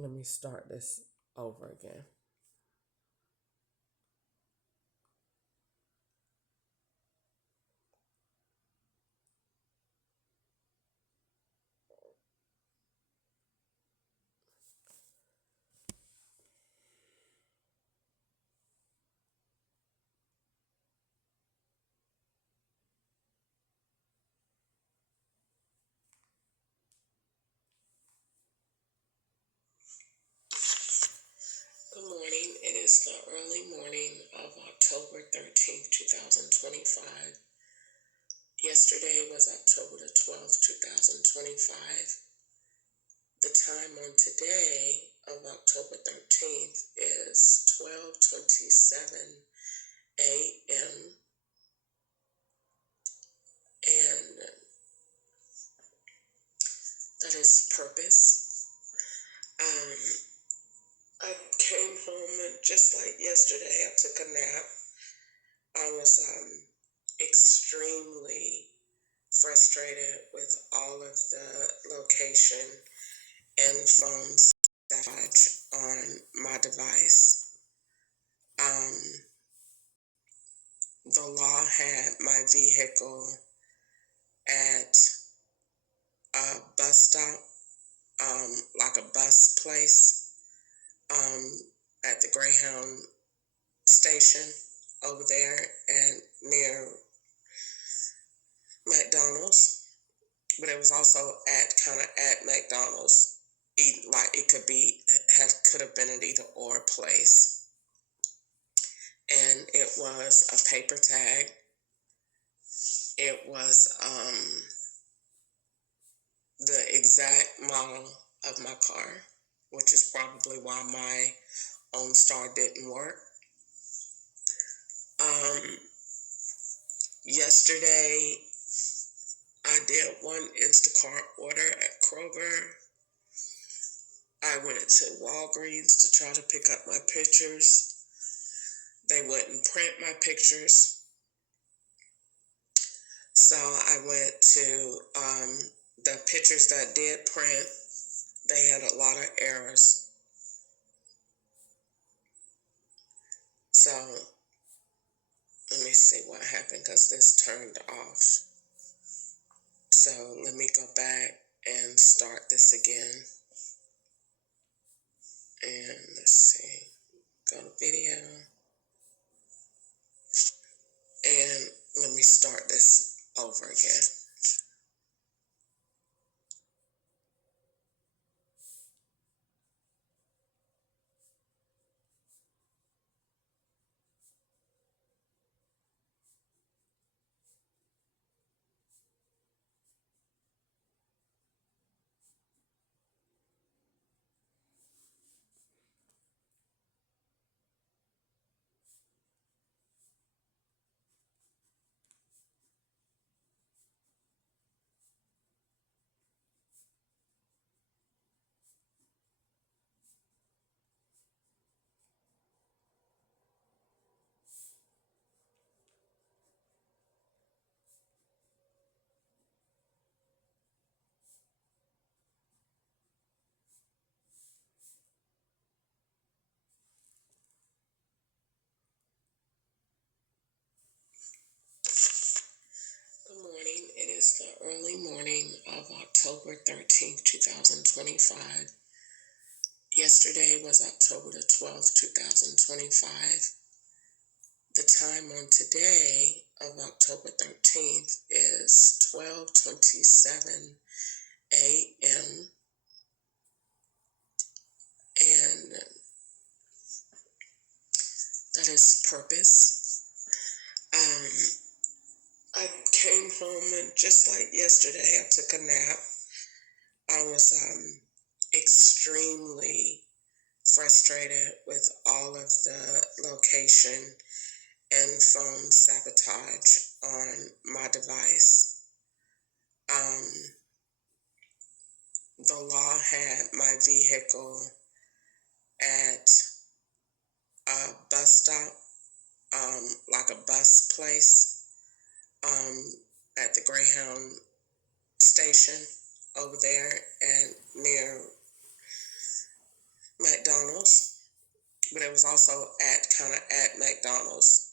Let me start this over again. Good morning. It is the early morning of October 13th, 2025. Yesterday was October the 12th, 2025. The time on today of October 13th is 12:27 a.m. and that is purpose. I came home and just like yesterday, I took a nap. I was extremely frustrated with all of the location and phone sabotage on my device. The law had my vehicle at a bus stop, like a bus place, at the Greyhound station over there and near McDonald's. But it was also at McDonald's. Like it could have been at either or place. And it was a paper tag. It was the exact model of my car, which is probably why my OnStar didn't work. Yesterday, I did one Instacart order at Kroger. I went to Walgreens to try to pick up my pictures. They wouldn't print my pictures. So I went to the pictures that did print. They had a lot of errors. So let me see what happened because this turned off. So let me go back and start this again. And let's see. Go to video. And let me start this over again. Good morning. It is the early morning of October 13th, 2025. Yesterday was October the 12th, 2025. The time on today of October 13th is 12:27 a.m. and that is purpose. I came home and just like yesterday, I took a nap. I was extremely frustrated with all of the location and phone sabotage on my device. The law had my vehicle at a bus stop, like a bus place, at the Greyhound station over there and near it was also at McDonald's.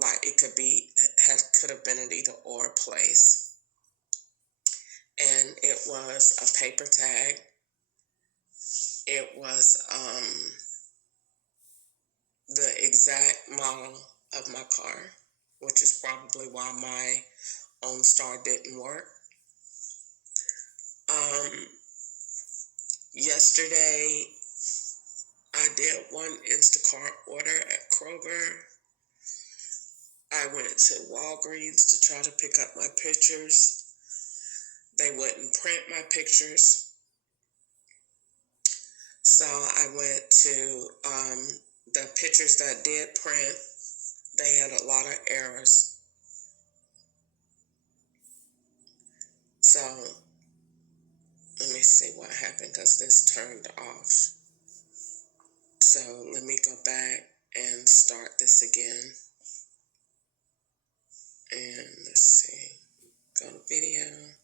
Like it could have been an either or place, and it was a paper tag. It was the exact model of my car, which is probably why my OnStar didn't work. Yesterday, I did one Instacart order at Kroger. I went to Walgreens to try to pick up my pictures. They wouldn't print my pictures. So I went to the pictures that did print. They had a lot of errors. So let me see what happened because this turned off. So let me go back and start this again. And let's see. Go to video.